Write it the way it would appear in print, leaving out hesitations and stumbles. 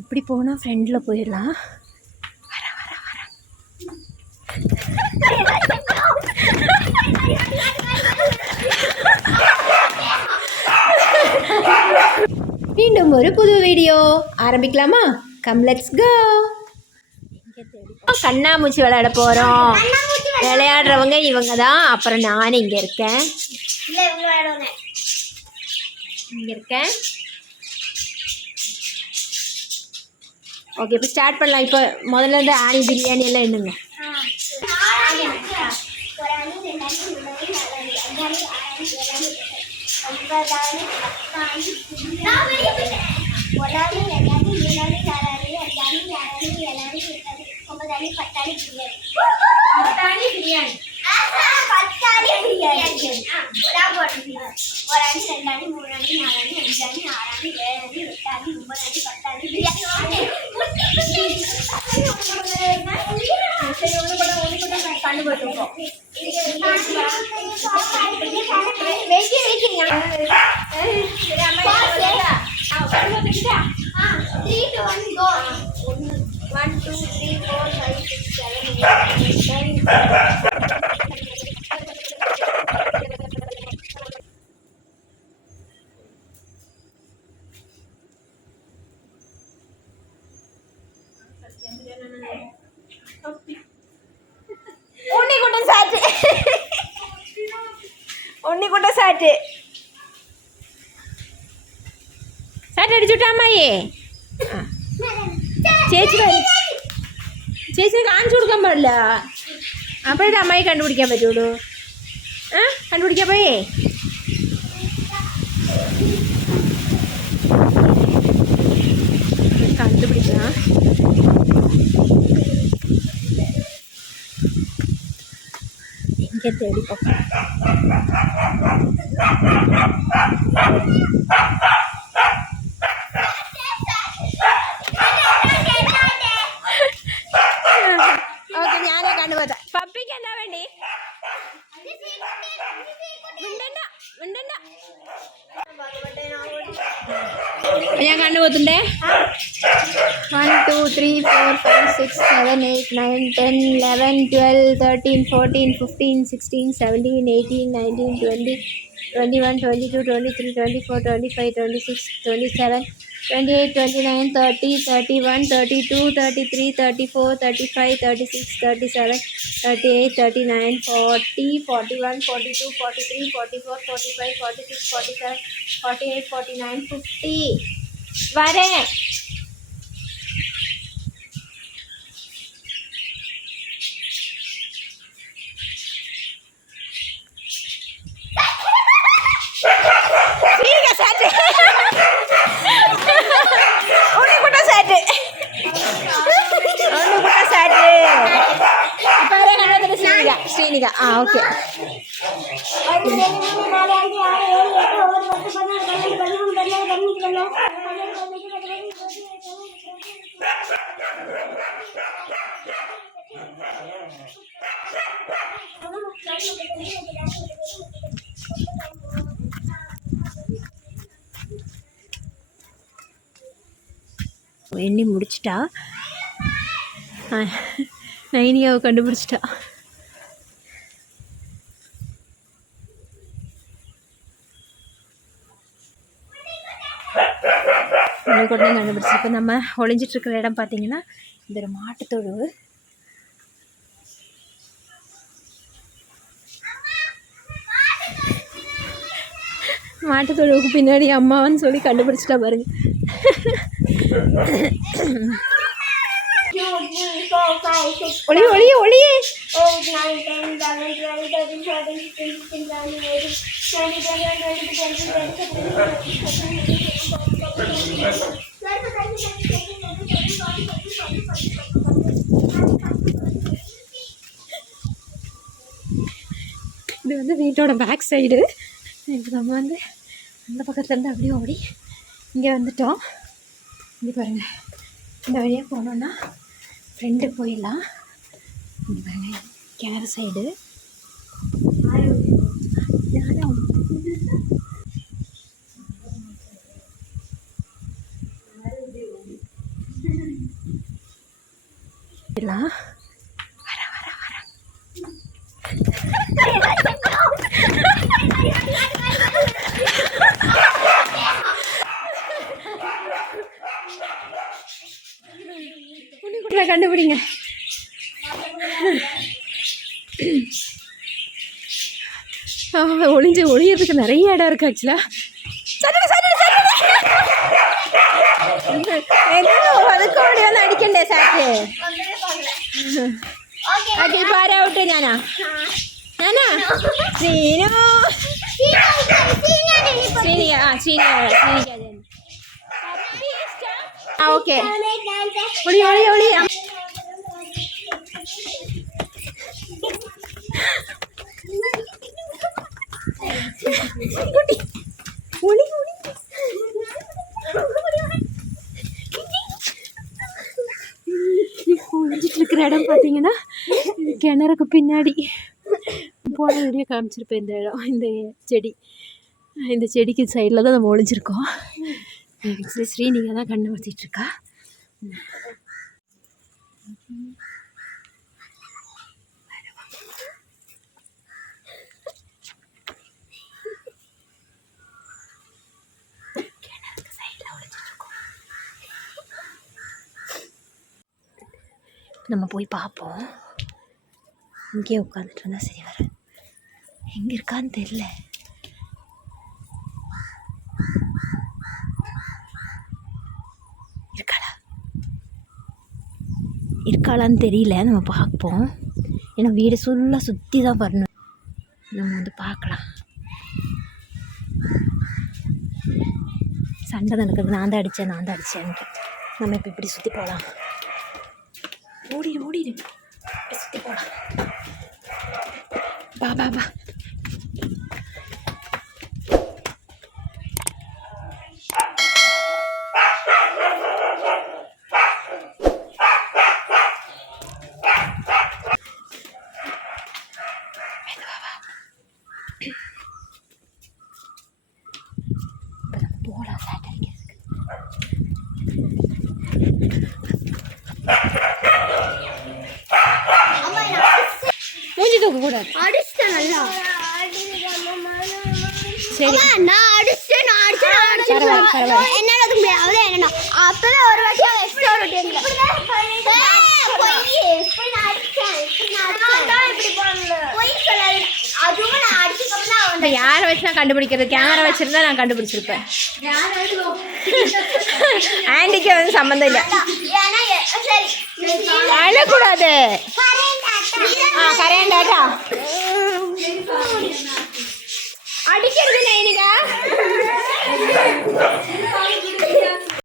இப்படி போனால் ஃப்ரெண்டில் போயிடலாம். வர வர வர மீண்டும் ஒரு புது வீடியோ ஆரம்பிக்கலாமா? Come let's go. கண்ணாமூச்சி விளையாட போகிறோம். விளையாடுறவங்க இவங்க தான். அப்புறம் நான் இங்கே இருக்கேன். ஓகே, இப்போ ஸ்டார்ட் பண்ணலாம். இப்போ முதல்ல இருந்து ஆனி பிரியாணி எல்லாம் எண்ணுங்க. உன்னிக்குட்ட சாட்டு சாட்டு അടിച്ചുട്ടാമ്മയെ ചേച്ചിനെ കാണിച്ചു കൊടുക്കാൻ പാടില്ല. അപ്പോഴത്തെ അമ്മായി കണ്ടുപിടിക്കാൻ പറ്റുള്ളൂ. കണ്ടുപിടിക്കാൻ പോയേ. കണ്ടുപിടിക്കാം. എനിക്ക് തേടിപ്പോ പപ്പിക്ക് എന്താ വേണ്ടി? ഞാൻ കണ്ണുപോത്തുണ്ടേ. 1 2 3 4 5 6 7 8 9 10 11 12 13 14 15 16 17 18 19 20 21 22 23 24 25 26 27 28 29 30 31 32 33 34 35 36 37 38 39 40 41 42 43 44 45 46 47 48 49 50 வரேன். ஸ்ரீனிகா ஓகே. எண்ணி முடிச்சிட்டா. நைனியாவை கண்டுபிடிச்சிட்டா. கொட்டையும் கண்டுபிடிச்சி. இப்போ நம்ம ஒளிஞ்சிட்ருக்கிற இடம் பார்த்தீங்கன்னா இந்த ஒரு மாட்டுத்தொழுவு. மாட்டுத்தொழுவுக்கு பின்னாடி அம்மாவான்னு சொல்லி கண்டுபிடிச்சிட்டா பாருங்க. ஒளியே ஒளியே ஒளியே. இது வந்து வீட்டோட பேக் சைடு. இப்போ நம்ம வந்து அந்த பக்கத்துலேருந்து அப்படியே ஓடி இங்கே வந்துட்டோம். இங்கே பாருங்கள், இந்த வழியாக போனோன்னா ஃப்ரெண்டு போயிடலாம். இங்கே பாருங்கள், கிணறு சைடு. எல்லாம் கண்டுபிடிங்க. ஒளியறதுக்கு நிறைய இடம் இருக்கு ஆக்சுவலா. அதுக்கு வந்து அடிக்கண்டே சாக்கு. ഓക്കെ ഇപ്പൊ ആരാ ഔട്ട്? ഞാനാ ശ്രീനു ശ്രീനിക ഓക്കെ ഒളി ഒളി ഒളി ഒളി ഒളി ஒழிஞ்சிட்டு இருக்கிற இடம் பார்த்தீங்கன்னா கிணறுக்கு பின்னாடி போன வீடியோ காமிச்சிருப்பேன். இந்த இடம், இந்த செடிக்கு சைடில் தான் நம்ம ஒழிஞ்சிருக்கோம். ஸ்ரீனிகா தான் கண்டுபிடிச்சிட்டு இருக்கா. நம்ம போய் பார்ப்போம். இங்கேயே உட்காந்துட்டு இருந்தால் சரி வர. எங்கே இருக்கான்னு தெரியல. இருக்காளான்னு தெரியல. நம்ம பார்ப்போம். ஏன்னா வீடு ஃபுல்லாக சுற்றி தான் வரணும். நம்ம வந்து பார்க்கலாம். சண்டை நடக்குது. நான் தான் அடித்தேன் நம்ம இப்போ இப்படி சுற்றி போகலாம். ஓடிடு சுற்றி போகலாம். பா போகலாம். மூஞ்சி தூக்க கூடாது. அடிச்சிட்டேன் நல்லா. சரி நான் அடிச்சேன். என்னோட முடியாது. என்னன்னா அப்பவே ஒரு வாட்டி எக்ஸ்ட்ரா ஒரு டைம்ல யாரை வச்சு நான் கண்டுபிடிக்கிறது? கேமரா வச்சிருந்தா நான் கண்டுபிடிச்சிருப்பேன். ஆண்டிக்கு வந்து சம்மந்தம் இல்லை. அழக்கூடாது. கரையாண்டாட்டா அடிக்கிறது